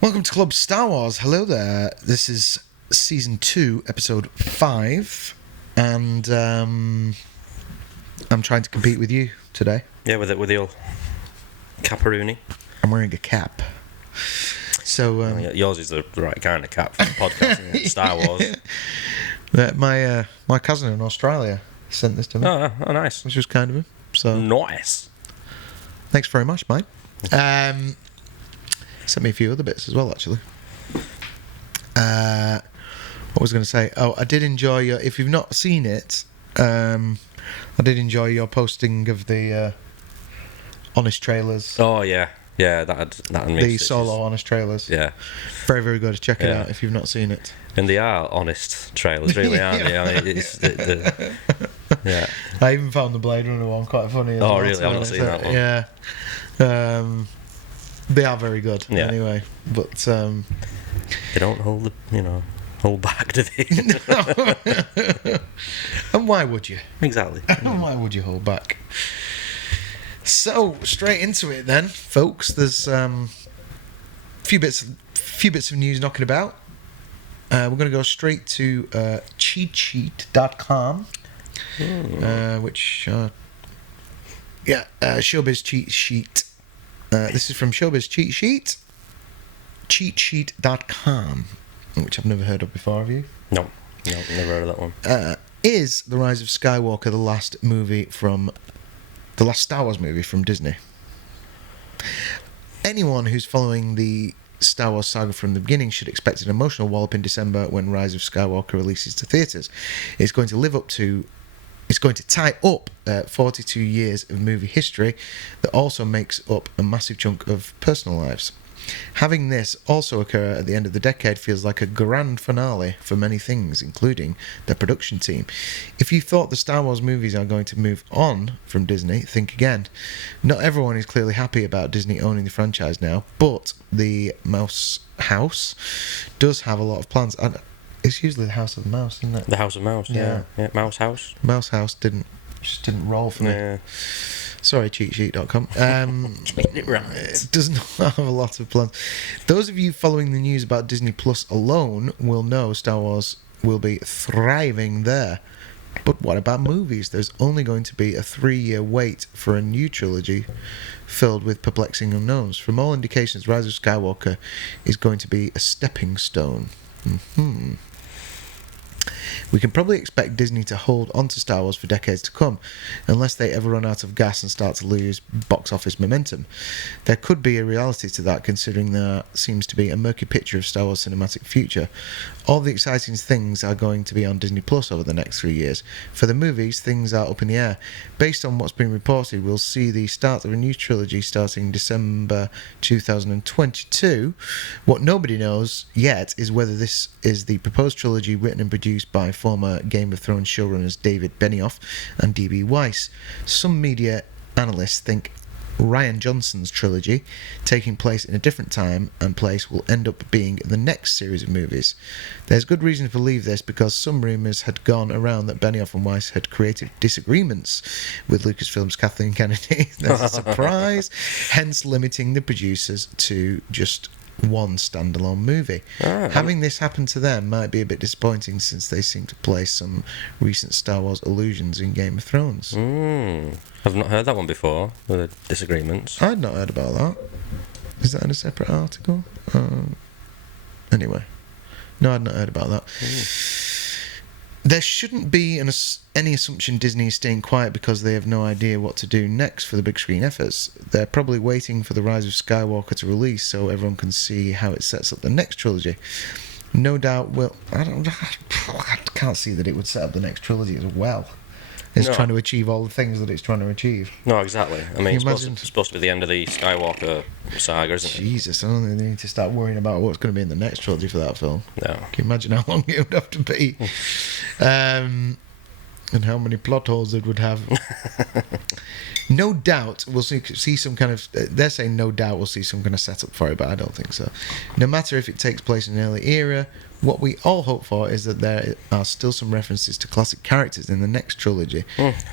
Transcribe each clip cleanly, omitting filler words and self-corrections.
Welcome to Club Star Wars. Hello there. This is Season 2, Episode 5. And I'm trying to compete with you today. Yeah, with the old caparoonie. I'm wearing a cap. So yours is the right kind of cap for the podcast, isn't it? Star Wars. My cousin in Australia sent this to me. Oh, nice. Which was kind of him. So Nice. thanks very much, mate. Sent me a few other bits as well, actually. What was I going to say? Oh, I did enjoy your... If you've not seen it, I did enjoy your posting of the Honest trailers. Oh, yeah. Yeah, that the solo Honest trailers. Yeah. Very, very good. Check it out if you've not seen it. And they are honest trailers, really, aren't they? I mean, yeah. I even found the Blade Runner one quite funny. Oh, really? I've not seen that one. Yeah. They are very good, anyway. But they don't hold back, do they? And why would you? Exactly. Why would you hold back? So straight into it then, folks. There's few bits of news knocking about. We're going to go straight to cheatsheet.com, which Showbiz Cheat Sheet. This is from Showbiz Cheat Sheet, cheatsheet.com, which I've never heard of before. Have you? No, never heard of that one. Is The Rise of Skywalker the last Star Wars movie from Disney? Anyone who's following the Star Wars saga from the beginning should expect an emotional wallop in December when Rise of Skywalker releases to theatres. It's going to tie up 42 years of movie history that also makes up a massive chunk of personal lives. Having this also occur at the end of the decade feels like a grand finale for many things, including the production team. If you thought the Star Wars movies are going to move on from Disney, think again. Not everyone is clearly happy about Disney owning the franchise now, but the Mouse House does have a lot of plans. It's usually the House of the Mouse, isn't it? The House of Mouse, yeah. Mouse House. Mouse House didn't roll for me. Yeah. Sorry, cheatsheet.com. It right. It does not have a lot of plans. Those of you following the news about Disney Plus alone will know Star Wars will be thriving there. But what about movies? There's only going to be a 3-year wait for a new trilogy filled with perplexing unknowns. From all indications, Rise of Skywalker is going to be a stepping stone. We can probably expect Disney to hold on to Star Wars for decades to come, unless they ever run out of gas and start to lose box office momentum. There could be a reality to that, considering there seems to be a murky picture of Star Wars' cinematic future. All the exciting things are going to be on Disney Plus over the next 3 years. For the movies, things are up in the air. Based on what's been reported, we'll see the start of a new trilogy starting December 2022. What nobody knows yet is whether this is the proposed trilogy written and produced by former Game of Thrones showrunners David Benioff and D.B. Weiss. Some media analysts think Rian Johnson's trilogy, taking place in a different time and place, will end up being the next series of movies. There's good reason to believe this because some rumours had gone around that Benioff and Weiss had created disagreements with Lucasfilm's Kathleen Kennedy. There's a surprise, hence limiting the producers to just one standalone movie. Having this happen to them might be a bit disappointing since they seem to place some recent Star Wars allusions in Game of Thrones. I've not heard that one before, with the disagreements. I'd not heard about that. Is that in a separate article? Anyway. No, I'd not heard about that. There shouldn't be any assumption Disney is staying quiet because they have no idea what to do next for the big screen efforts. They're probably waiting for The Rise of Skywalker to release so everyone can see how it sets up the next trilogy. No doubt I can't see that it would set up the next trilogy as well. It's trying to achieve all the things that it's trying to achieve. No, exactly. I mean, it's supposed to be the end of the Skywalker saga, isn't it? Jesus, I don't think they need to start worrying about what's going to be in the next trilogy for that film. No. Can you imagine how long it would have to be? and how many plot holes it would have. No doubt we'll see some kind of... they're saying no doubt we'll see some kind of setup for it, but I don't think so. No matter if it takes place in an early era, what we all hope for is that there are still some references to classic characters in the next trilogy.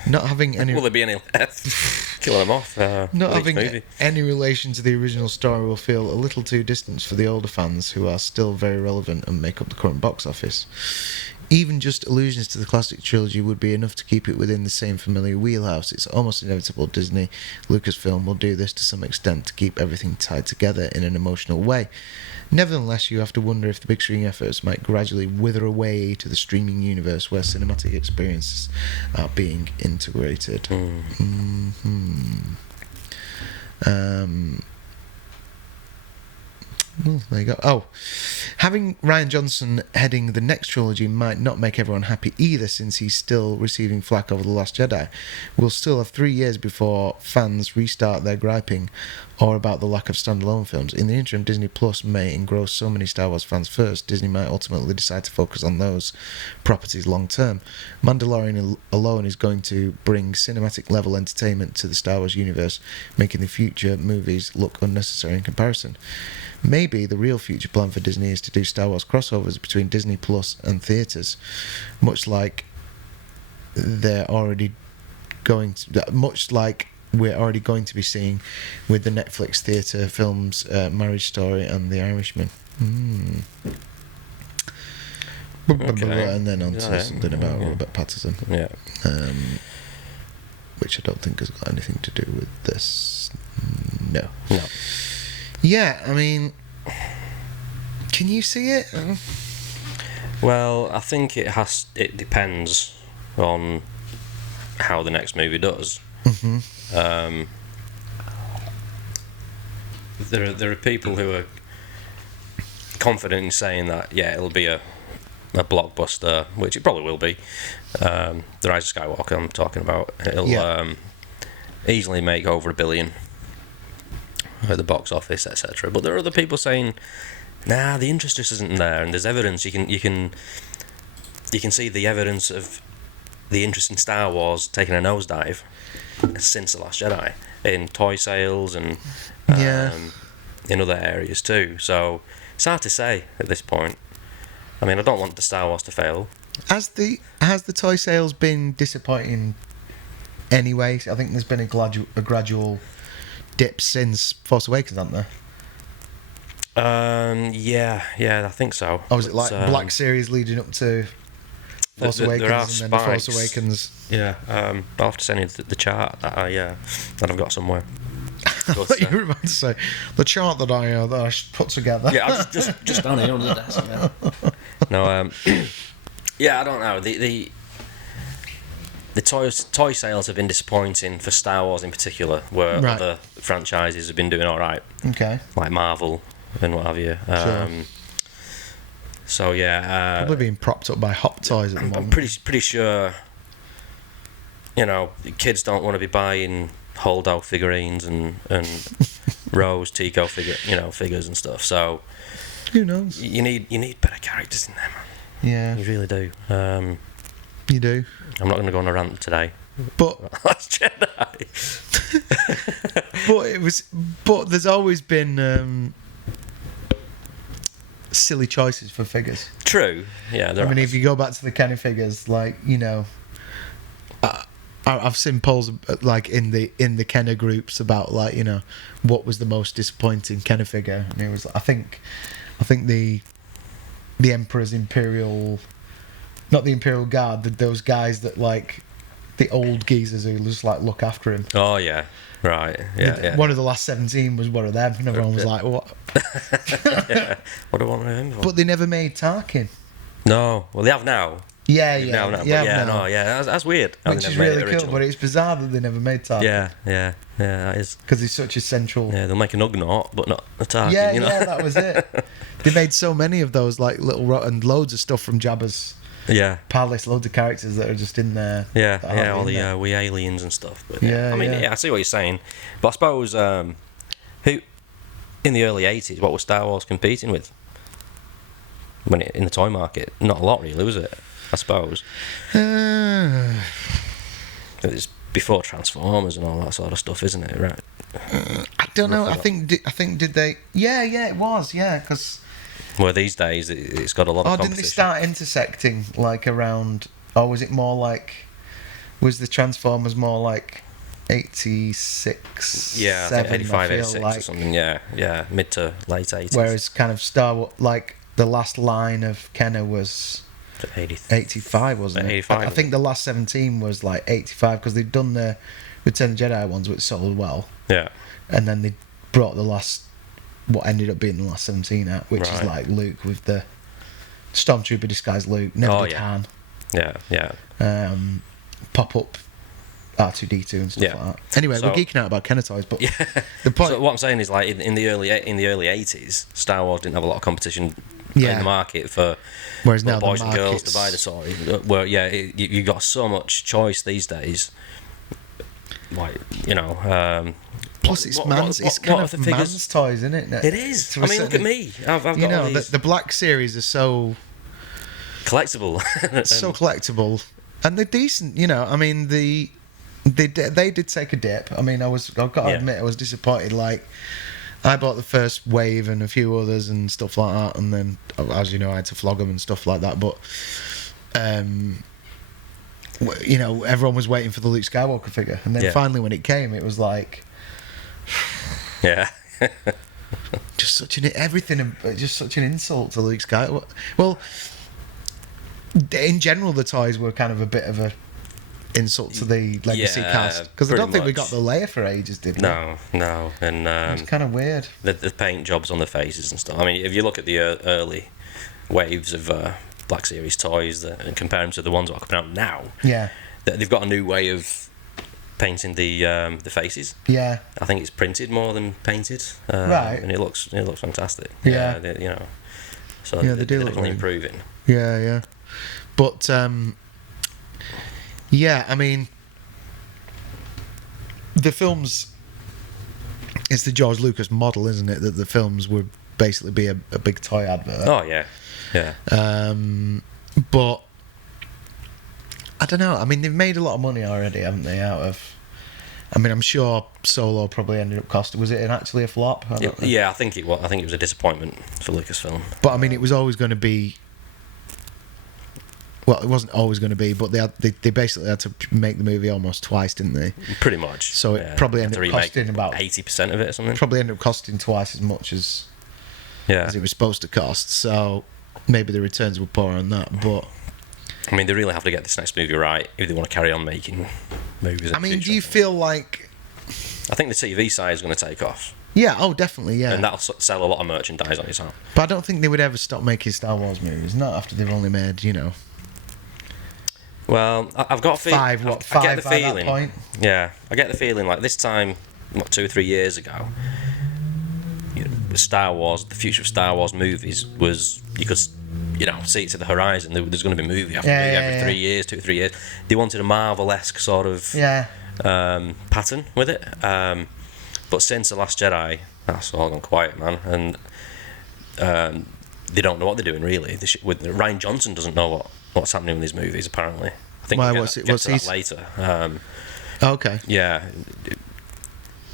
Not having any... Will there be any left? Killing them off. Not having any relation to the original story will feel a little too distant for the older fans who are still very relevant and make up the current box office. Even just allusions to the classic trilogy would be enough to keep it within the same familiar wheelhouse. It's almost inevitable Disney Lucasfilm will do this to some extent to keep everything tied together in an emotional way. Nevertheless, you have to wonder if the big screen efforts might gradually wither away to the streaming universe where cinematic experiences are being integrated. Well, there you go. Oh, having Rian Johnson heading the next trilogy might not make everyone happy either, since he's still receiving flack over The Last Jedi. We'll still have 3 years before fans restart their griping or about the lack of standalone films. In the interim, Disney Plus may engross so many Star Wars fans first, Disney might ultimately decide to focus on those properties long term. Mandalorian alone is going to bring cinematic level entertainment to the Star Wars universe, making the future movies look unnecessary in comparison. Maybe the real future plan for Disney is to do Star Wars crossovers between Disney Plus and theatres, much like we're already going to be seeing with the Netflix theatre films Marriage Story and The Irishman. Okay. And then on to something about Robert Pattinson. Yeah. Which I don't think has got anything to do with this. No. Yeah, I mean, can you see it? Well, I think it depends on how the next movie does. There are people who are confident in saying that it'll be a blockbuster, which it probably will be. The Rise of Skywalker I'm talking about, it'll easily make over $1 billion at the box office, etc. But there are other people saying, nah, the interest just isn't there, and there's evidence. You can see the evidence of the interest in Star Wars taking a nosedive since The Last Jedi, in toy sales and in other areas too. So it's hard to say at this point. I mean, I don't want the Star Wars to fail. Has the toy sales been disappointing anyway? I think there's been a gradual dip since Force Awakens, hasn't there? Yeah, I think so. Or was it like Black Series leading up to Force Awakens and then Force Awakens? Yeah, I'll have to send you the chart that I've got somewhere. But, you were about to say the chart that I put together. Yeah, I just on here on the desk. Yeah. No, yeah, I don't know. The toy sales have been disappointing for Star Wars in particular, where other franchises have been doing all right. Okay. Like Marvel and what have you. Sure. So yeah, probably being propped up by Hot Toys at the moment. I'm pretty sure. Kids don't want to be buying Holdo figurines and Rose Tico figures and stuff. So who knows? You need better characters in there, man. Yeah, you really do. You do. I'm not going to go on a rant today. But Last Jedi. But there's always been silly choices for figures. True. Yeah. I mean, if you go back to the Kenny figures, I've seen polls like in the Kenner groups about what was the most disappointing Kenner figure, and it was I think the Emperor's Imperial, not the Imperial Guard, those guys that the old geezers who just look after him. Oh yeah, right. Yeah. One of the last 17 was one of them, and everyone was like, "What?" Yeah. What do I want to him for? But they never made Tarkin. No, well they have now. Yeah. That's weird. Which is really cool, but it's bizarre that they never made Tarkin. Yeah, that is. Because he's such a central... Yeah, they'll make an Ugnaught, but not a Tarkin, Yeah, that was it. They made so many of those, and loads of stuff from Jabba's palace, loads of characters that are just in there. Yeah, all the wee aliens and stuff. But, I see what you're saying. But I suppose, who, in the early 80s, what was Star Wars competing with? In the toy market? Not a lot, really, was it? I suppose. It's before Transformers and all that sort of stuff, isn't it? Right. I don't know. I think did they? Yeah, it was. Yeah, because. Well, these days it's got a lot of competition. Didn't they start intersecting like around? Or was it more like? Was the Transformers more like 86? Yeah, I think 85, 86 or something. Yeah, mid to late 80s. Whereas kind of Star Wars, like the last line of Kenner was 85, wasn't it? 85. I think the last 17 was like 85 because they'd done the Return of the Jedi ones, which sold well. Yeah. And then they brought the last, what ended up being the last 17 out, which is like Luke with the Stormtrooper disguised Luke. Never did Han. Yeah. Pop up R2D2 and stuff like that. Anyway, we're geeking out about Kenner toys, but the point. So what I'm saying is, like in the early 80s, Star Wars didn't have a lot of competition in the market for whereas now boys and girls to buy the toy. Where you got so much choice these days. Like plus it's man's. It's kind of man's toys, isn't it? It is. I mean, look at me. I've got all these. The Black Series are so collectible. So collectible, and they're decent. I mean they did take a dip. I mean, I've got to admit I was disappointed. Like I bought the first wave and a few others and stuff like that, and then as you know I had to flog them and stuff like that. But everyone was waiting for the Luke Skywalker figure, and then finally when it came, it was like, just such an insult to Luke Skywalker. Well, in general, the toys were kind of a bit of a insult to the legacy cast because I don't think we got the layer for ages, did we? No, and it's kind of weird. The paint jobs on the faces and stuff. I mean, if you look at the early waves of Black Series toys and compare them to the ones that are coming out now, they've got a new way of painting the faces. Yeah, I think it's printed more than painted, right? And it looks fantastic. Yeah, so they're definitely improving. Yeah, but I mean, the films. It's the George Lucas model, isn't it? That the films would basically be a big toy advert. Oh yeah. But I don't know. I mean, they've made a lot of money already, haven't they? I'm sure Solo probably ended up costing. Was it actually a flop? I think it was. I think it was a disappointment for Lucasfilm. But I mean, it was always going to be. Well, it wasn't always going to be, but they basically had to make the movie almost twice, didn't they? Pretty much. So it probably ended up costing about 80% of it or something. Probably ended up costing twice as much as it was supposed to cost. So maybe the returns were poor on that, but I mean, they really have to get this next movie right if they want to carry on making movies. I mean, do you feel like? I think the TV side is going to take off. Yeah, definitely, yeah. And that'll sell a lot of merchandise on its own. But I don't think they would ever stop making Star Wars movies. Not after they've only made, Well, I've got a feeling. I get the feeling. That point? Yeah, I get the feeling like this time, 2 or 3 years ago, with Star Wars, the future of Star Wars movies was you could, see it to the horizon. There's going to be a movie after every 3 years, 2 or 3 years. They wanted a Marvel-esque sort of pattern with it. But since The Last Jedi, that's all gone quiet, man, and they don't know what they're doing really. Rian Johnson doesn't know what's happening with these movies, apparently. I think we'll get to that later. Okay. Yeah.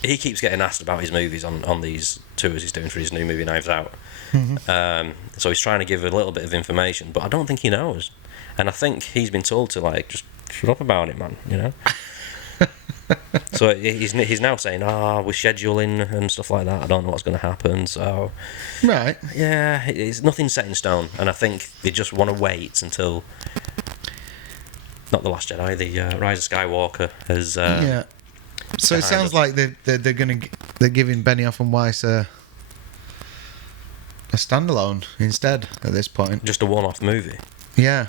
He keeps getting asked about his movies on these tours he's doing for his new movie Knives Out. Mm-hmm. So he's trying to give a little bit of information, but I don't think he knows. And I think he's been told to, just shut up about it, man, So he's now saying, we're scheduling and stuff like that. I don't know what's going to happen. So, right, yeah, it's nothing set in stone, and I think they just want to wait until not The Last Jedi, the Rise of Skywalker has. So it sounds like they're giving Benioff and Weiss a standalone instead at this point. Just a one-off movie. Yeah,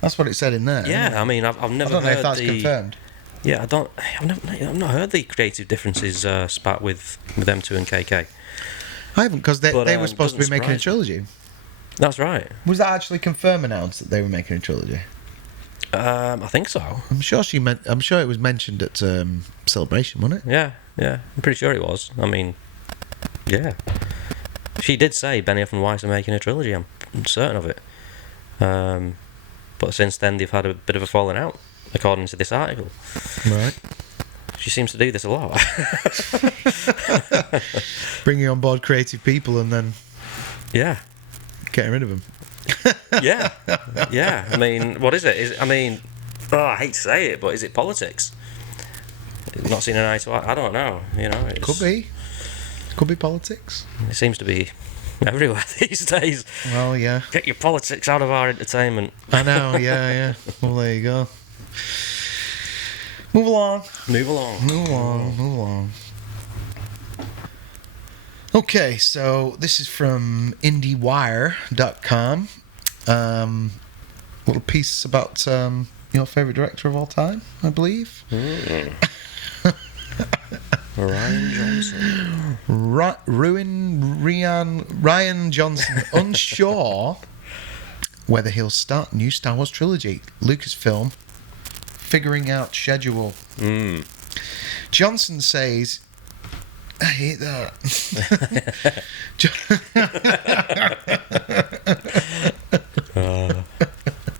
that's what it said in there. Yeah, I mean, I've never. I don't know if that's confirmed. Yeah, I've not heard the creative differences spat with them two and KK. I haven't, because they were supposed to be making a trilogy. That's right. Was that actually confirmed, announced that they were making a trilogy? I think so. I'm sure it was mentioned at Celebration, wasn't it? Yeah. I'm pretty sure it was. I mean, yeah. She did say Benioff and Weiss are making a trilogy. I'm certain of it. but since then they've had a bit of a falling out, according to this article. Right. She seems to do this a lot. Bringing on board creative people and then Yeah. getting rid of them. Yeah. Yeah. I mean, what is it? I hate to say it, but is it politics? Not seen an eye to eye. I don't know. Could be. Could be politics. It seems to be everywhere these days. Well, yeah. Get your politics out of our entertainment. I know, yeah. Well, there you go. Move along. Move along. Okay, so this is from IndieWire.com. Little piece about your favourite director of all time, I believe. Rian Johnson. Rian Johnson, unsure whether he'll start new Star Wars trilogy. Lucasfilm figuring out schedule. Johnson says, I hate that.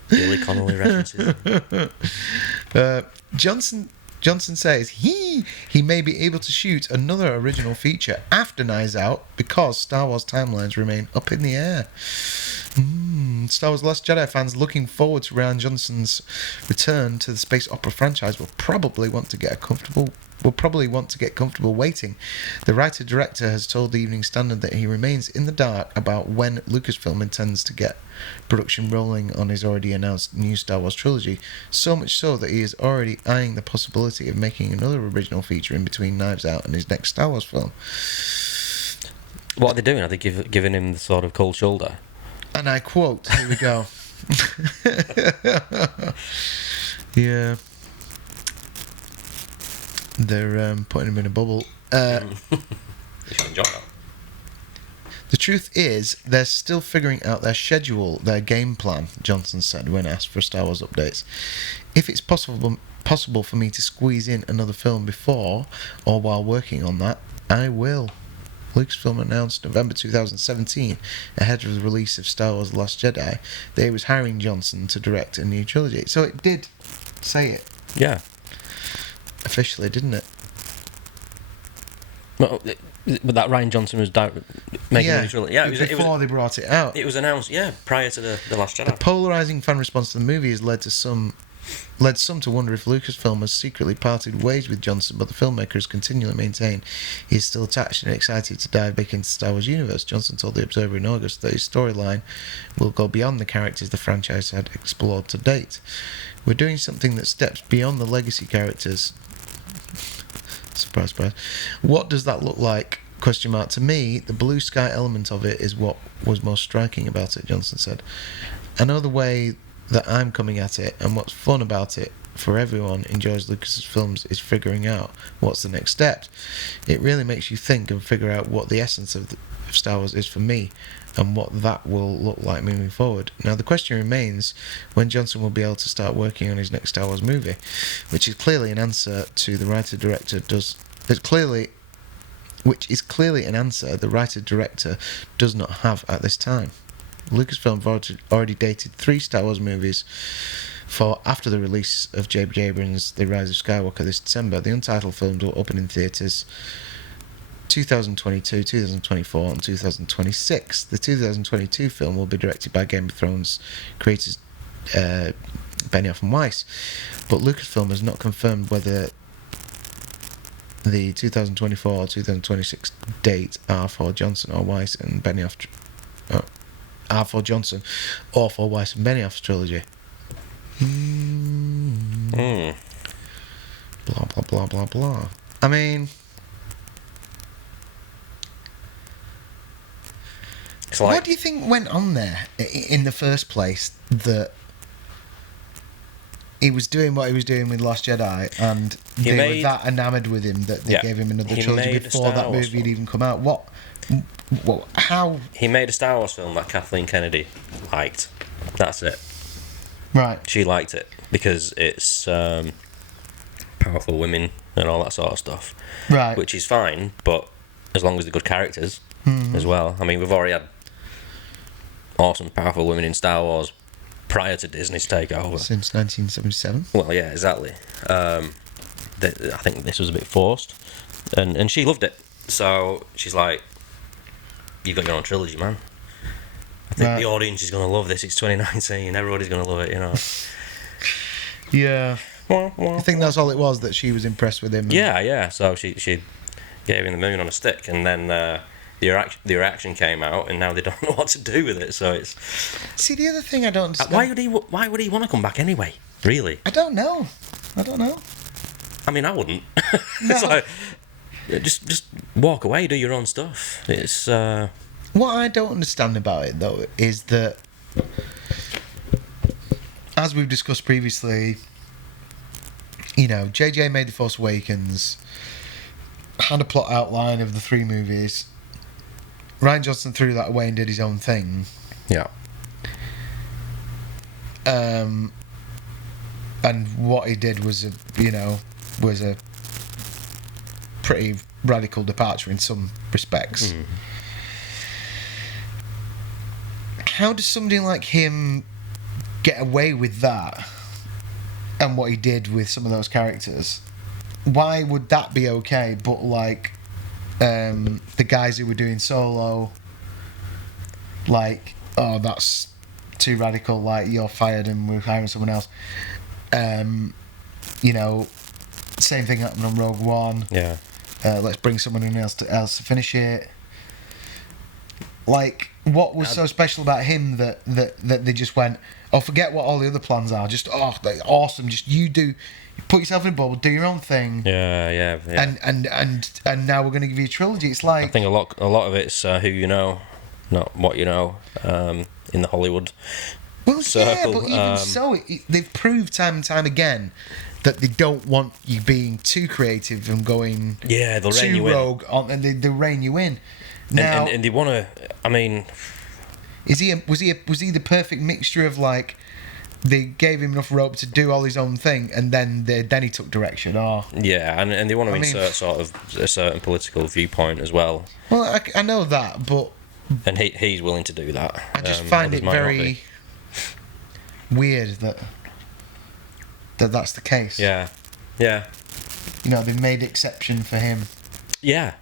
Billy Connolly references. Johnson says he may be able to shoot another original feature after Knives Out because Star Wars timelines remain up in the air. Star Wars Last Jedi fans looking forward to Rian Johnson's return to the space opera franchise will probably want to get comfortable waiting. The writer-director has told the Evening Standard that he remains in the dark about when Lucasfilm intends to get production rolling on his already announced new Star Wars trilogy, so much so that he is already eyeing the possibility of making another original feature in between Knives Out and his next Star Wars film. What are they doing? Are they giving him the sort of cold shoulder? And I quote, here we go. Yeah. They're putting him in a bubble. You should enjoy that. The truth is, they're still figuring out their schedule, their game plan, Johnson said when asked for Star Wars updates. If it's possible for me to squeeze in another film before or while working on that, I will. Lucasfilm announced November 2017, ahead of the release of Star Wars The Last Jedi, that it was hiring Johnson to direct a new trilogy. So it did say it. Yeah. Officially, didn't it? Well, but that Rian Johnson was making a new trilogy. Yeah, before they brought it out. It was announced, prior to the Last Jedi. The polarising fan response to the movie has led some to wonder if Lucasfilm has secretly parted ways with Johnson, but the filmmaker has continually maintained he is still attached and excited to dive back into the Star Wars universe. Johnson told The Observer in August that his storyline will go beyond the characters the franchise had explored to date. We're doing something that steps beyond the legacy characters. Surprise, surprise. What does that look like? Question mark. To me, the blue sky element of it is what was most striking about it, Johnson said. I know the way that I'm coming at it, and what's fun about it for everyone enjoys Lucas's films is figuring out what's the next step. It really makes you think and figure out what the essence of Star Wars is for me, and what that will look like moving forward. Now the question remains when Johnson will be able to start working on his next Star Wars movie, which is clearly an answer to the writer-director does not have at this time. Lucasfilm have already dated 3 Star Wars movies for after the release of J.J. Abrams' The Rise of Skywalker this December. The untitled films will open in theatres 2022, 2024 and 2026. The 2022 film will be directed by Game of Thrones creators Benioff and Weiss, but Lucasfilm has not confirmed whether the 2024 or 2026 date are for Johnson or Weiss and Benioff are for Johnson or for Weiss and Benioff's trilogy. Blah blah blah blah blah. I mean, what do you think went on there in the first place that he was doing what he was doing with Last Jedi and they were that enamoured with him that they gave him another trilogy before that movie had even come out? How? He made a Star Wars film that Kathleen Kennedy liked. That's it. Right. She liked it because it's powerful women and all that sort of stuff. Right. Which is fine, but as long as they're good characters as well. I mean, we've already had awesome, powerful women in Star Wars prior to Disney's takeover. Since 1977. Well, yeah, exactly. I think this was a bit forced, and she loved it. So she's like, "You've got your own trilogy, man. I think the audience is gonna love this. It's 2019. Everybody's gonna love it, you know." Yeah. I think that's all it was, that she was impressed with him. Yeah. So she gave him the moon on a stick, and then the reaction came out, and now they don't know what to do with it. So it's. See, the other thing I don't understand. Why would he want to come back anyway? Really? I don't know. I mean, I wouldn't. No. It's like, just walk away, do your own stuff. It's. What I don't understand about it, though, is that, as we've discussed previously, you know, JJ made The Force Awakens, had a plot outline of the 3 movies. Rian Johnson threw that away and did his own thing. Yeah. And what he did was a pretty radical departure in some respects. How does somebody like him get away with that, and what he did with some of those characters? Why would that be okay, but like the guys who were doing Solo, like, oh, that's too radical, like, you're fired and we're hiring someone else. You know, same thing happened on Rogue One. Yeah. Let's bring someone else to finish it. Like, what was so special about him that they just went, oh, forget what all the other plans are. Just, oh, they're awesome. Just you put yourself in a bubble, do your own thing. Yeah. And now we're going to give you a trilogy. It's like, I think a lot of it's who you know, not what you know. In the Hollywood circle. Yeah, but even so, they've proved time and time again that they don't want you being too creative and going they'll rein you rogue and they rein you in. Now, and they want to. I mean, was he the perfect mixture of, like, they gave him enough rope to do all his own thing, and then he took direction? Yeah, and they want to insert sort of a certain political viewpoint as well. Well, I know that, but. And he's willing to do that. I just find it very weird that's the case. Yeah. You know, they've made exception for him. Yeah.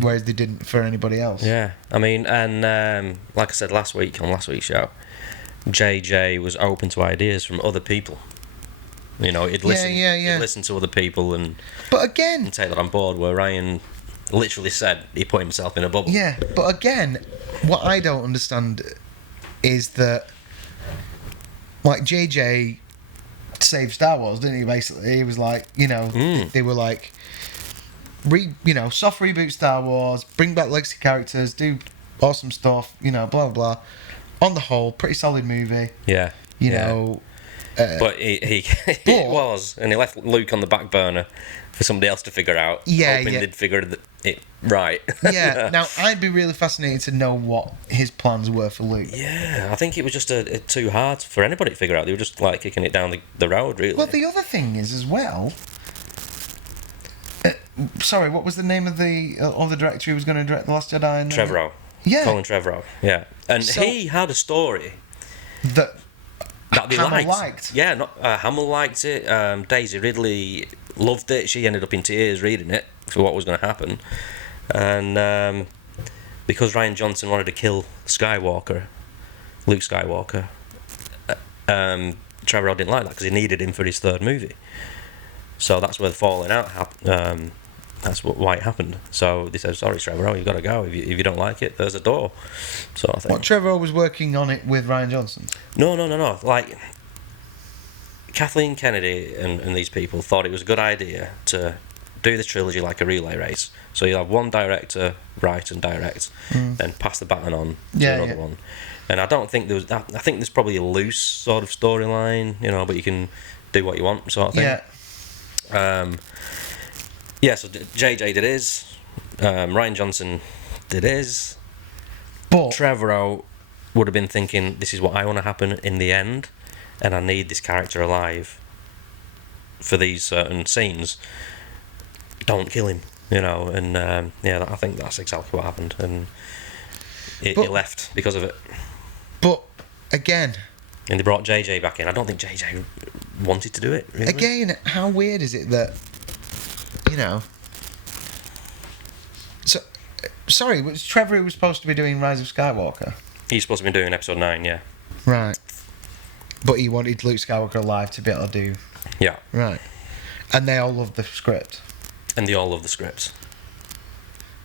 Whereas they didn't for anybody else. Yeah. I mean, and like I said last week on last week's show, JJ was open to ideas from other people. You know, he'd listen. He'd listen to other people and. But again. And take that on board. Where Ryan literally said he put himself in a bubble. Yeah, but again, what I don't understand is that, like, JJ saved Star Wars, didn't he? Basically, he was like, you know, they were like, soft reboot Star Wars, bring back legacy characters, do awesome stuff, you know, blah blah. On the whole, pretty solid movie. Yeah. You know. But he was, and he left Luke on the back burner for somebody else to figure out. Hoping they'd figure it right. Yeah. Now, I'd be really fascinated to know what his plans were for Luke. Yeah, I think it was just too hard for anybody to figure out. They were just like kicking it down the road, really. Well, the other thing is as well. Sorry, what was the name of the director who was going to direct The Last Jedi? Trevorrow. Yeah. Colin Trevorrow. Yeah, and he had a story that they Hamill liked. Yeah, Hamill liked it. Daisy Ridley loved it. She ended up in tears reading it for what was going to happen. And because Rian Johnson wanted to kill Luke Skywalker, Trevorrow didn't like that because he needed him for his third movie. So that's where the falling out happened. That's why it happened. So they said, sorry, Trevorrow, you've got to go. If you don't like it, there's a door. So I think. What, Trevorrow was working on it with Rian Johnson? No. Like, Kathleen Kennedy and these people thought it was a good idea to do the trilogy like a relay race. So you have one director write and direct, then pass the baton on to another one. And I don't think there was. I think there's probably a loose sort of storyline, you know, but you can do what you want, sort of thing. Yeah. So JJ did his. Rian Johnson did his. But Trevorrow would have been thinking, this is what I want to happen in the end, and I need this character alive for these certain scenes. Don't kill him, you know. And I think that's exactly what happened, and he left because of it. But again, And they brought JJ back in. I don't think JJ wanted to do it, really. Again, how weird is it that, you know... So, sorry, was Trevor who was supposed to be doing Rise of Skywalker? He's supposed to be doing episode 9, yeah. Right. But he wanted Luke Skywalker alive to be able to do... Yeah. Right. And they all loved the script. And they all love the script.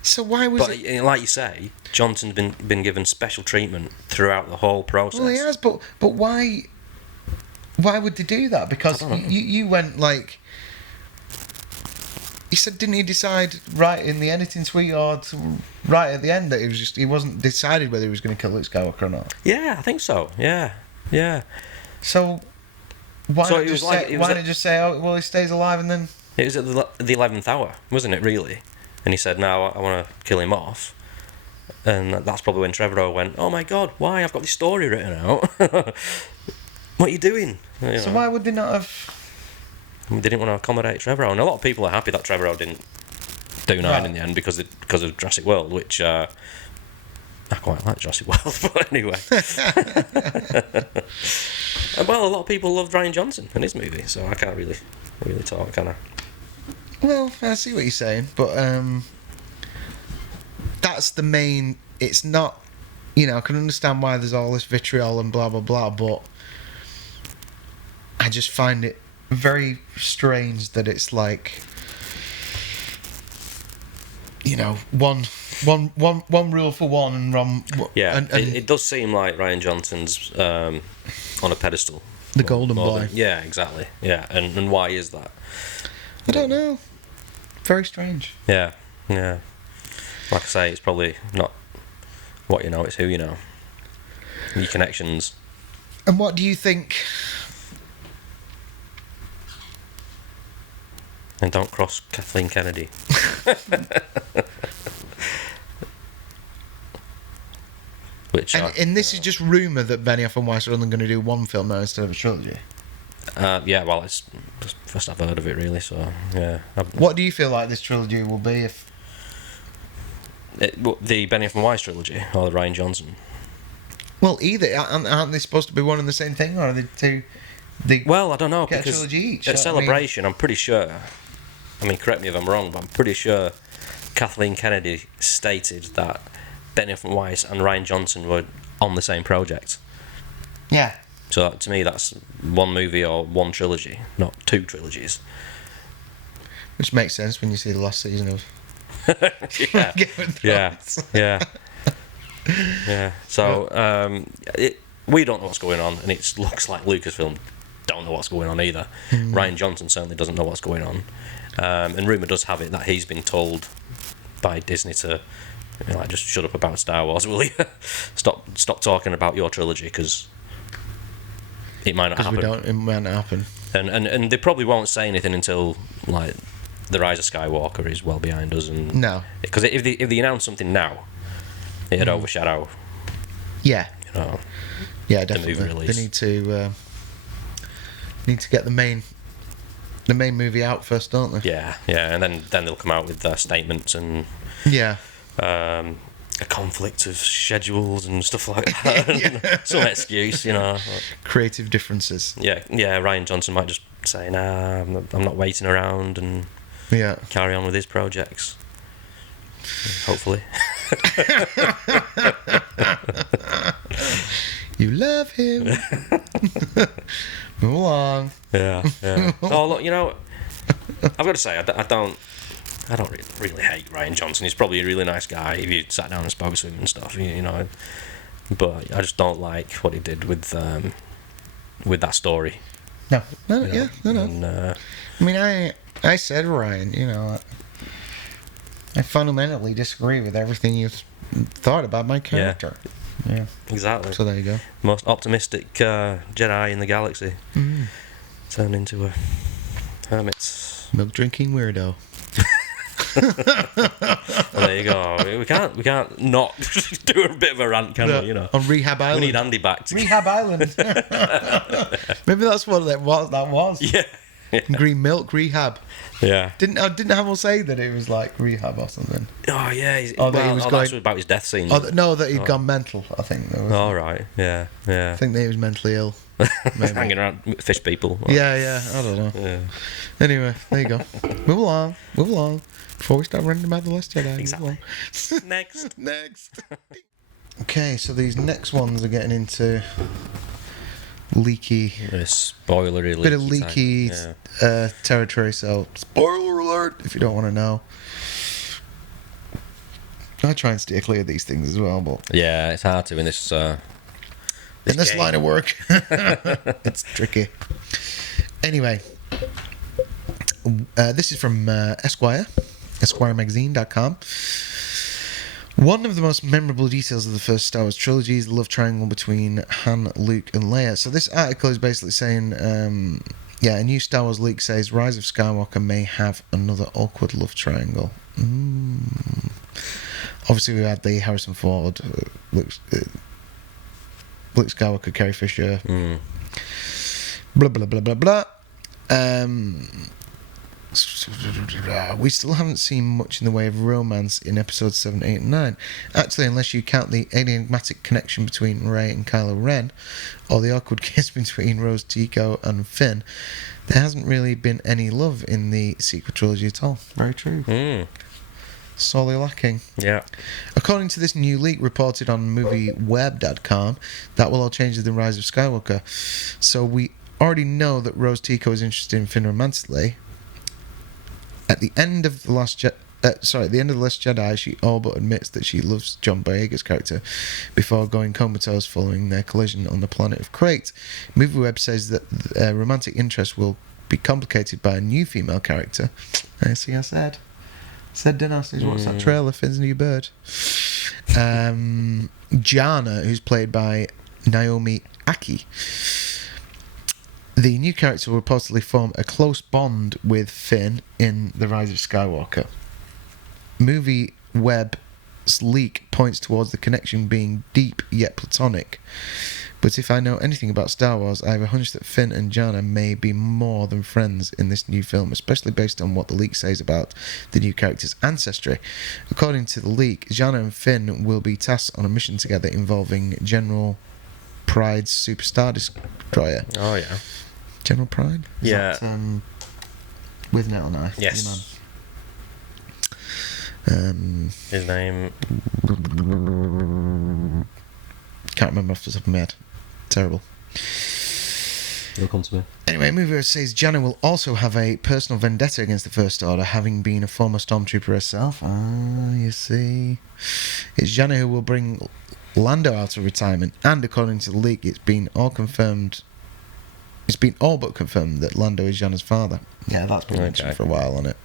So why was But like you say, Johnson's been given special treatment throughout the whole process. Well, he has, but why? Why would they do that? Because you went like. He said, didn't he decide right in the editing suite or right at the end that he wasn't decided whether he was going to kill Luke Skywalker or not? Yeah, I think so. Yeah. So why not just say, oh, well, he stays alive and then... It was at the 11th hour, wasn't it, really? And he said, no, I want to kill him off. And that's probably when Trevorrow went, oh my God, why? I've got this story written out. What are you doing? So why would they not have... They didn't want to accommodate Trevorrow. And a lot of people are happy that Trevorrow didn't do 9 in the end because of Jurassic World, which... I quite like Jurassic World, but anyway. Well, a lot of people loved Rian Johnson in his movie, so I can't really talk, can I? Well, I see what you're saying, but that's the main... It's not... You know, I can understand why there's all this vitriol and blah, blah, blah, but I just find it very strange that it's like... You know, one rule for one and wrong... Yeah, and it does seem like Rian Johnson's on a pedestal. The golden boy. Yeah, exactly. Yeah, and why is that? I don't know. Very strange. Yeah. Like I say, it's probably not what you know, it's who you know. Your connections. And what do you think... And don't cross Kathleen Kennedy. And this is just rumour that Benioff and Weiss are only going to do one film now instead of a trilogy. Yeah, well, it's the first I've heard of it, really, so, yeah. What do you feel like this trilogy will be if... The Benioff and Weiss trilogy, or the Rian Johnson? Well, either. Aren't they supposed to be one and the same thing, or are they two... Well, I don't know, get because a trilogy each, at Celebration, I'm pretty sure... I mean, correct me if I'm wrong, but I'm pretty sure Kathleen Kennedy stated that Benioff and Weiss and Rian Johnson were on the same project. Yeah. So to me, that's one movie or one trilogy, not two trilogies. Which makes sense when you see the last season of Game of Thrones. Yeah. So we don't know what's going on, and it looks like Lucasfilm don't know what's going on either. Rian Johnson certainly doesn't know what's going on. And rumour does have it that he's been told by Disney to, just shut up about Star Wars, will you? Stop talking about your trilogy, because it might not happen. It might not happen. And they probably won't say anything until the Rise of Skywalker is well behind us. And no, because if they announce something now, it'd overshadow. Yeah. Yeah, definitely. The movie release. They need to get the main movie out first, don't they? Yeah, and then they'll come out with their statements and a conflict of schedules and stuff like that. Some excuse, Creative differences. Yeah. Rian Johnson might just say, "Nah, I'm not waiting around," and carry on with his projects. Hopefully. You love him. Move along. Yeah. Oh, look, I've got to say, I don't really hate Rian Johnson. He's probably a really nice guy if you sat down and spoke to him and stuff, But I just don't like what he did with that story. No. And, I mean, I said Ryan, I fundamentally disagree with everything you've thought about my character. Yeah. Exactly. So there you go. Most optimistic Jedi in the galaxy. Turned into a hermit. Milk drinking weirdo. Well, there you go. We can't not do a bit of a rant, can we? On Rehab Island. We need Andy back. Rehab Island. Maybe that's what that was. Yeah. Green Milk Rehab. Yeah. Didn't Hamill say that it was like rehab or something? Oh yeah. That's about his death scene. That he'd gone mental. I think. All right. Yeah. I think that he was mentally ill. hanging around fish people. Yeah, I don't know. Yeah. Anyway, there you go. Move along. Before we start running about the Last Jedi. Exactly. Next. Next. Okay, so these next ones are getting into leaky, Spoilery, bit of leaky territory. So, spoiler alert if you don't want to know. I try and steer clear of these things as well, but yeah, it's hard to in this. In this game. line of work, it's tricky. Anyway, this is from Esquire, EsquireMagazine.com. One of the most memorable details of the first Star Wars trilogy is the love triangle between Han, Luke, and Leia. So this article is basically saying, a new Star Wars leak says Rise of Skywalker may have another awkward love triangle. Obviously, we had the Harrison Ford, Luke Skywalker, Carrie Fisher, blah, blah, blah, blah, blah. We still haven't seen much in the way of romance in episodes 7, 8, and 9. Actually, unless you count the enigmatic connection between Rey and Kylo Ren, or the awkward kiss between Rose Tico and Finn, there hasn't really been any love in the sequel trilogy at all. Very true. Sorely lacking. Yeah. According to this new leak reported on movieweb.com, that will all change with the Rise of Skywalker. So we already know that Rose Tico is interested in Finn romantically. At the end of the Last Jedi, she all but admits that she loves John Boyega's character before going comatose following their collision on the planet of Crate. MovieWeb says that romantic interest will be complicated by a new female character. I said, didn't I? What's that trailer? Finn's new bird. Jana, who's played by Naomi Aki. The new character will reportedly form a close bond with Finn in The Rise of Skywalker. MovieWeb's leak points towards the connection being deep yet platonic. But if I know anything about Star Wars, I have a hunch that Finn and Jana may be more than friends in this new film, especially based on what the leak says about the new character's ancestry. According to the leak, Jana and Finn will be tasked on a mission together involving General Pride's Superstar Destroyer. Oh, yeah. General Pride? Is that, with Net on Eye? Yes. His name? Can't remember off the top of my head. Terrible. It'll come to me. Anyway, movie says Jana will also have a personal vendetta against the First Order, having been a former stormtrooper herself. You see. It's Jana who will bring Lando out of retirement, and according to the leak, it's been all but confirmed that Lando is Jana's father. Yeah, that's been mentioned for a while on it.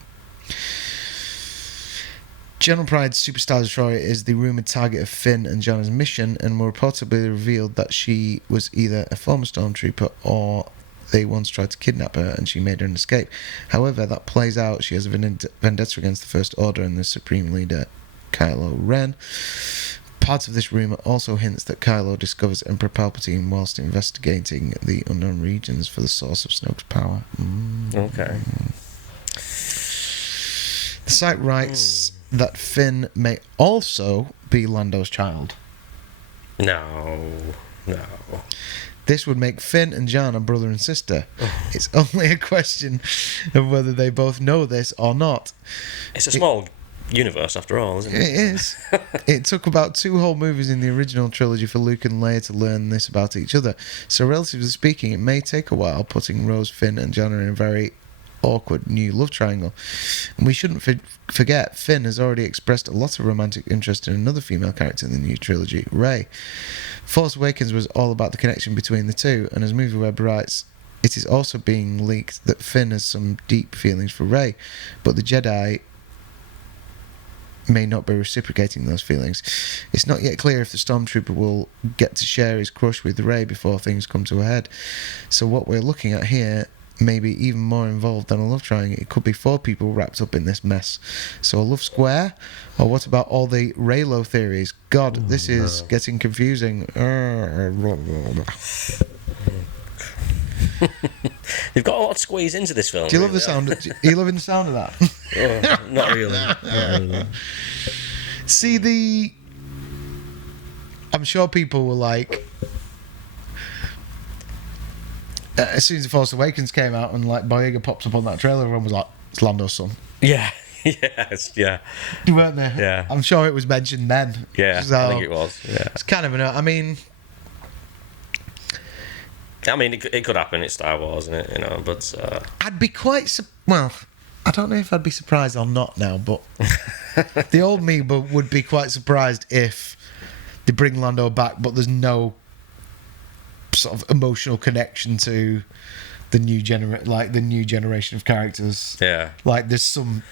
General Pride's Superstar Destroyer is the rumoured target of Finn and Jana's mission, and will reportedly revealed that she was either a former stormtrooper or they once tried to kidnap her and she made an escape. However, that plays out. She has a vendetta against the First Order and the Supreme Leader, Kylo Ren. Part of this rumour also hints that Kylo discovers Emperor Palpatine whilst investigating the unknown regions for the source of Snoke's power. Okay. The site writes that Finn may also be Lando's child. No. This would make Finn and Jana brother and sister. It's only a question of whether they both know this or not. It's a small universe after all, isn't it? It is. It took about 2 whole movies in the original trilogy for Luke and Leia to learn this about each other. So relatively speaking, it may take a while putting Rose, Finn and Jana in a very awkward new love triangle. And we shouldn't forget, Finn has already expressed a lot of romantic interest in another female character in the new trilogy, Rey. Force Awakens was all about the connection between the two, and as MovieWeb writes, it is also being leaked that Finn has some deep feelings for Rey, but the Jedi may not be reciprocating those feelings. It's not yet clear if the Stormtrooper will get to share his crush with Rey before things come to a head. So what we're looking at here may be even more involved than a love triangle. It could be 4 people wrapped up in this mess. So a love square? Or what about all the Reylo theories? God, this is getting confusing. They've got a lot to squeeze into this film. Do you love the sound? Are you loving the sound of that? Not really. See, I'm sure people were like, as soon as The Force Awakens came out and like Boyega pops up on that trailer, everyone was like, it's Lando's son. Yeah. Yes, yeah. Weren't they? Yeah. I'm sure it was mentioned then. Yeah, So, I think it was. Yeah. it's kind of I mean, it could happen. It's Star Wars, isn't it? You know, but I'd be quite well. I don't know if I'd be surprised or not now, but the old me would be quite surprised if they bring Lando back, but there's no sort of emotional connection to the new generation of characters. yeah, Like there's something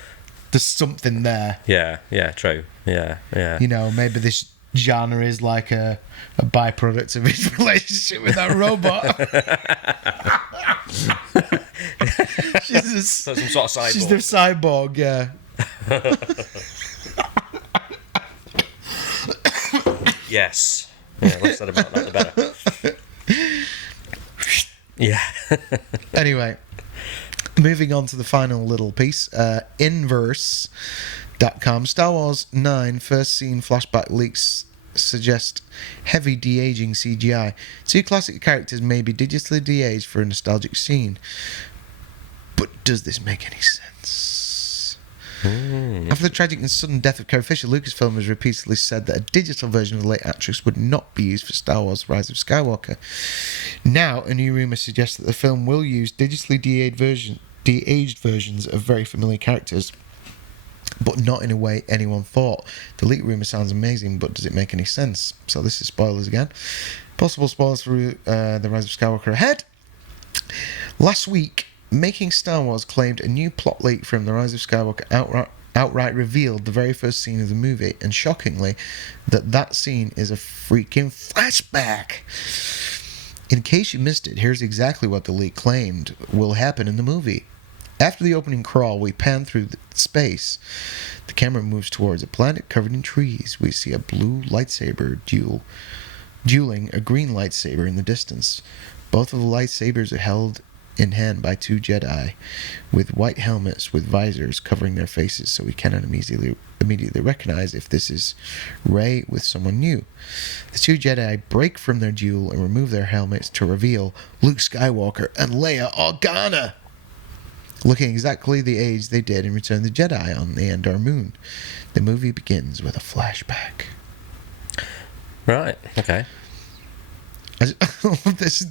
there. yeah, true. Yeah. You know, maybe this genre is like a byproduct of his relationship with that robot. So some sort of cyborg. She's the cyborg, yeah. Yes. Yeah, less said about that, the better. Yeah. Anyway, moving on to the final little piece. Inverse.com. Star Wars 9 first scene flashback leaks suggest heavy de-aging CGI. Two classic characters may be digitally de-aged for a nostalgic scene. But does this make any sense? After the tragic and sudden death of Carrie Fisher, Lucasfilm has repeatedly said that a digital version of the late actress would not be used for Star Wars Rise of Skywalker. Now, a new rumour suggests that the film will use digitally de-aged versions of very familiar characters, but not in a way anyone thought. The leak rumour sounds amazing, but does it make any sense? So this is spoilers again. Possible spoilers for The Rise of Skywalker ahead. Last week, Making Star Wars claimed a new plot leak from The Rise of Skywalker outright revealed the very first scene of the movie, and shockingly, that scene is a freaking flashback. In case you missed it, here's exactly what the leak claimed will happen in the movie. After the opening crawl, we pan through space. The camera moves towards a planet covered in trees. We see a blue lightsaber dueling a green lightsaber in the distance. Both of the lightsabers are held in hand by two Jedi with white helmets with visors covering their faces, so we cannot immediately recognize if this is Rey with someone new. The two Jedi break from their duel and remove their helmets to reveal Luke Skywalker and Leia Organa, looking exactly the age they did in Return of the Jedi on the Endor moon. The movie begins with a flashback. Right, okay. This is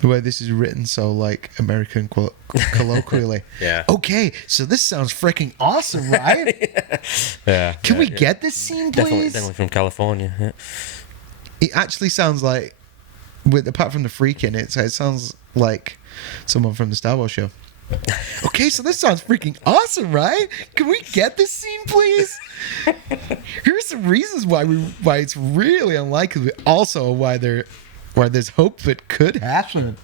the way this is written, so like American colloquially. Yeah. Okay, so this sounds freaking awesome, right? Yeah. Can we get this scene, please? Definitely from California. Yeah. It actually sounds like, apart from the freaking, it sounds like someone from the Star Wars show. Okay, so this sounds freaking awesome, right? Can we get this scene, please? Here are some reasons why it's really unlikely, but also why there's hope it could happen.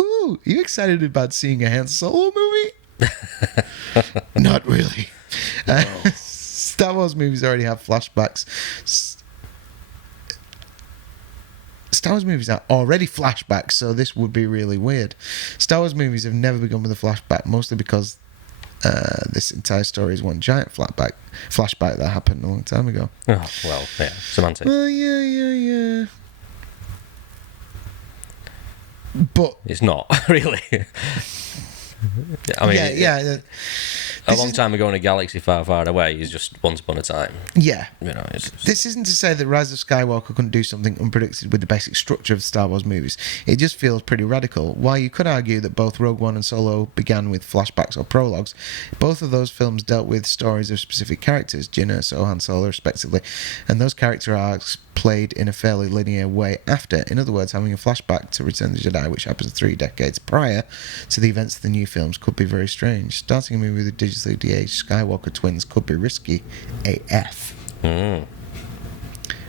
Ooh, are you excited about seeing a Han Solo movie? Not really. No. Star Wars movies already have flashbacks. Star Wars movies are already flashbacks, so this would be really weird. Star Wars movies have never begun with a flashback, mostly because this entire story is one giant flashback that happened a long time ago. Oh, well, yeah, semantics. Well, yeah. But It's not, really. I mean, yeah. A long time ago in a galaxy far, far away is just once upon a time. Yeah. You know, This isn't to say that Rise of Skywalker couldn't do something unpredicted with the basic structure of Star Wars movies. It just feels pretty radical. While you could argue that both Rogue One and Solo began with flashbacks or prologues, both of those films dealt with stories of specific characters, Jyn, Erso, Han Solo, respectively, and those character arcs played in a fairly linear way after. In other words, having a flashback to Return of the Jedi, which happens 3 decades prior to the events of the new films, could be very strange. Starting a movie with the digitally de-aged Skywalker twins could be risky AF. Mm.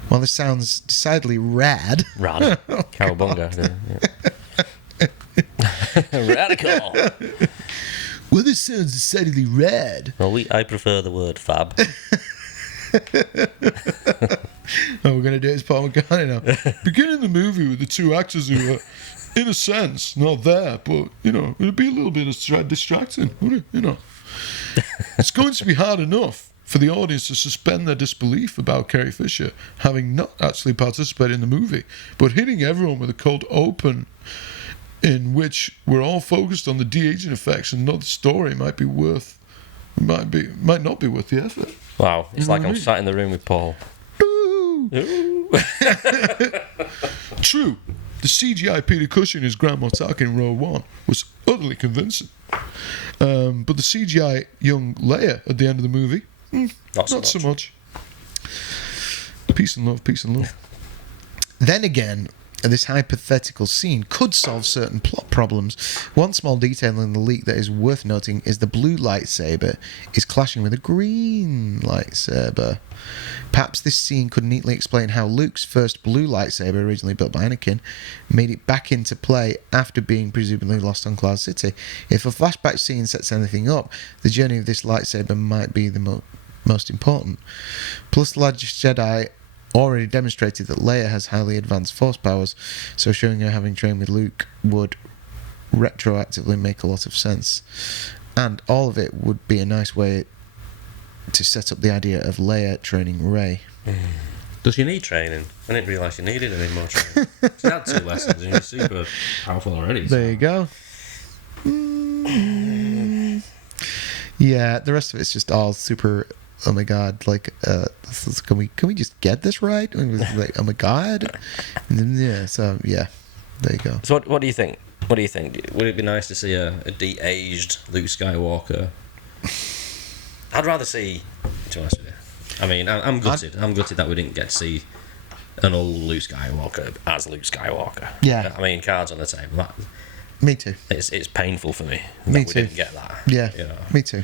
Well, this sounds decidedly rad. Rad. Cowabunga. Radical. Well, this sounds decidedly rad. Well, I prefer the word fab. Oh, we're going to do it as Paul McCartney now. Beginning the movie with the two actors who are, in a sense, not there, but, you know, it'd be a little bit distracting, wouldn't it? You know. It's going to be hard enough for the audience to suspend their disbelief about Carrie Fisher having not actually participated in the movie, but hitting everyone with a cold open in which we're all focused on the de-aging effects and not the story might not be worth the effort. Wow, it's like I'm mean? sat in the room with Paul. True, the CGI Peter Cushing as Grand Moff Tarkin in Rogue One was utterly convincing. But the CGI young Leia at the end of the movie, Not so much. Peace and love. Then again, this hypothetical scene could solve certain plot problems. One small detail in the leak that is worth noting is the blue lightsaber is clashing with a green lightsaber. Perhaps this scene could neatly explain how Luke's first blue lightsaber, originally built by Anakin, made it back into play after being presumably lost on Cloud City. If a flashback scene sets anything up, the journey of this lightsaber might be the most important. Plus, the Last Jedi already demonstrated that Leia has highly advanced force powers, so showing her having trained with Luke would retroactively make a lot of sense. And all of it would be a nice way to set up the idea of Leia training Rey. Does she need training? I didn't realise she needed any more training. She had 2 lessons and she's super powerful already. So. There you go. Yeah, the rest of it's just all super. Oh my god! Like, can we just get this right? And it was like, oh my god! And then, yeah. So yeah, there you go. So what do you think? What do you think? Would it be nice to see a de-aged Luke Skywalker? I'd rather see. To be honest with you, I mean, I'm gutted. I'm gutted that we didn't get to see an old Luke Skywalker as Luke Skywalker. Yeah. I mean, cards on the table. That, Me too. it's painful for me. Me that too. We didn't get that. Yeah. You know. Me too.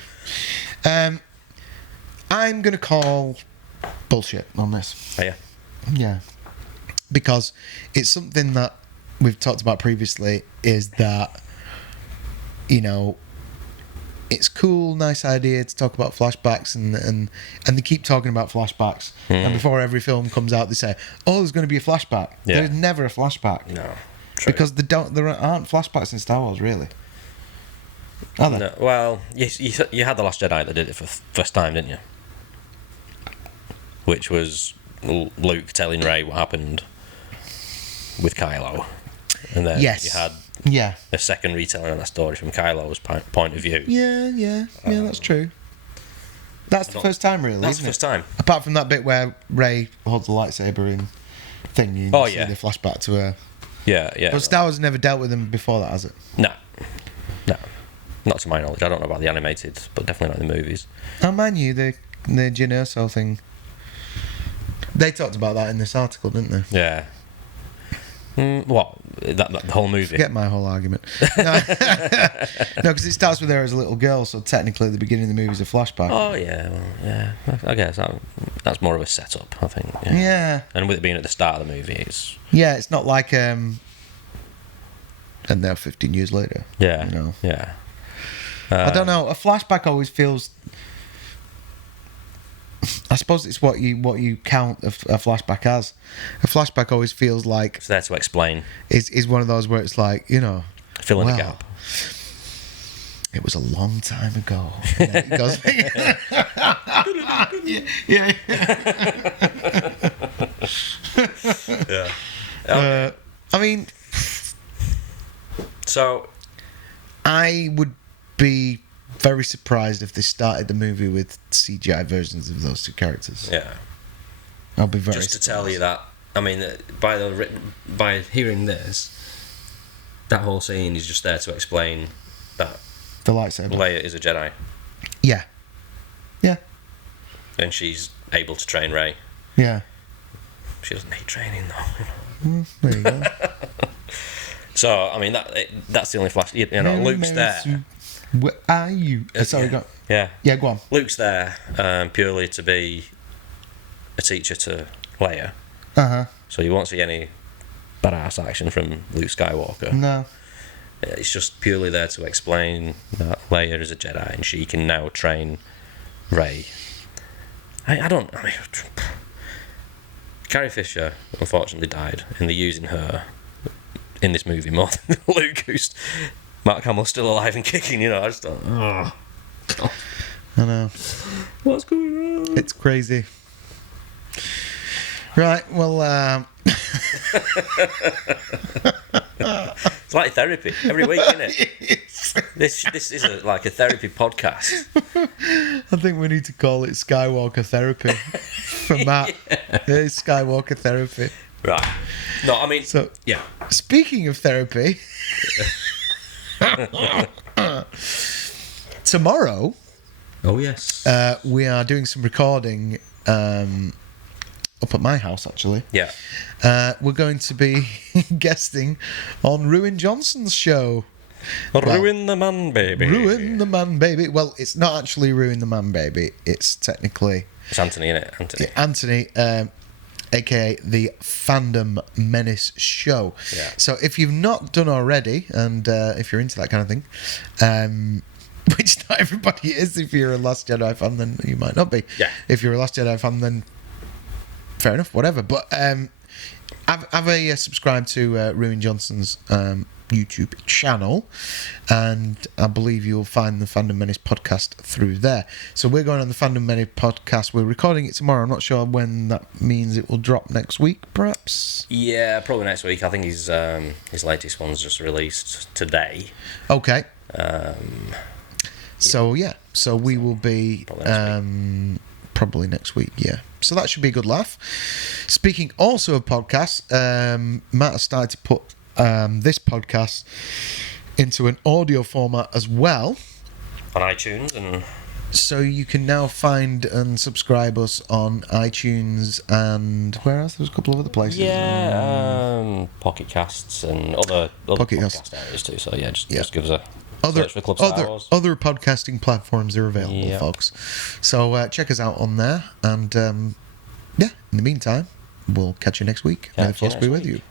I'm gonna call bullshit on this. Oh, yeah. Yeah, because it's something that we've talked about previously. Is that, you know, it's cool, nice idea to talk about flashbacks, and they keep talking about flashbacks. And before every film comes out, they say, "Oh, there's going to be a flashback." Yeah. There's never a flashback. No. True. Because there aren't flashbacks in Star Wars, really. Are there? No, well, you had The Last Jedi that did it for the first time, didn't you? Which was Luke telling Rey what happened with Kylo. And then Yes. you had Yeah. a second retelling of that story from Kylo's point of view. Yeah, that's true. That's the first time, really. That's the isn't first it? time. Apart from that bit where Rey holds the lightsaber in thing, you see the flashback to her. Yeah. But Star Wars never dealt with them before that, has it? No. Not to my knowledge. I don't know about the animated, but definitely not the movies. Oh, man, the Jyn Erso thing. They talked about that in this article, didn't they? Yeah. What? The whole movie? Forget my whole argument. No, because it starts with her as a little girl, so technically the beginning of the movie is a flashback. Oh, yeah. Well, yeah. I guess that's more of a setup, I think. Yeah. And with it being at the start of the movie, it's... Yeah, it's not like... and now 15 years later. Yeah. You know? Yeah. I don't know. A flashback always feels... I suppose it's what you count a flashback as. A flashback always feels like It's there to explain. Is one of those where it's like, you know, Fill in the gap. It was a long time ago. And then it goes, yeah. Yeah. I mean, So, I would be very surprised if they started the movie with CGI versions of those two characters. yeah. I'll be very Just to surprised. tell you that, I mean, by hearing this, that whole scene is just there to explain that The lightsaber. Leia is a Jedi Yeah. Yeah. and she's able to train Rey. Yeah. She doesn't need training though. There you go. So, I mean, that's the only flash. You know, Luke's there. Where are you? Sorry, yeah. go. Yeah. Yeah, go on. Luke's there purely to be a teacher to Leia. So you won't see any badass action from Luke Skywalker. No. It's just purely there to explain that Leia is a Jedi and she can now train Rey. I mean, Carrie Fisher unfortunately died, and they're using her in this movie more than Luke, who's Mark Hamill's still alive and kicking. You know, I just thought, oh, God. I know. What's going on? It's crazy. Right, well, It's like therapy every week, isn't it? This is like a therapy podcast. I think we need to call it Skywalker therapy for Matt. It's Skywalker therapy. Right. No, I mean, So, yeah. speaking of therapy, tomorrow Oh yes. we are doing some recording up at my house, actually. Yeah. We're going to be guesting on Rian Johnson's show. Ruin the man, baby. Ruin the Man Baby. Well, it's not actually Ruin the Man Baby. It's technically It's Anthony, innit? Anthony. Anthony, aka the Fandom Menace Show. Yeah. So if you've not done already, and if you're into that kind of thing, which not everybody is, if you're a Last Jedi fan, then you might not be. Yeah. If you're a Last Jedi fan, then fair enough, whatever. But have a subscribe to Rian Johnson's YouTube channel, and I believe you'll find the Fandom Menace podcast through there. So we're going on the Fandom Menace podcast. We're recording it tomorrow. I'm not sure when that means it will drop next week, perhaps. Yeah, probably next week. I think his latest one's just released today. Okay. So yeah, so we will be probably next week. Yeah. So that should be a good laugh. Speaking also of podcasts, Matt has started to put this podcast into an audio format as well. On iTunes and... So you can now find and subscribe us on iTunes and where else? There's a couple of other places. Yeah, Pocket Casts and other Pocket podcast Casts. areas too. So yeah, just give us a Other search for Club Star Wars. other podcasting platforms are available, Yep. folks. So check us out on there, and yeah. In the meantime, we'll catch you next week. May the Catch you force be next with week. you.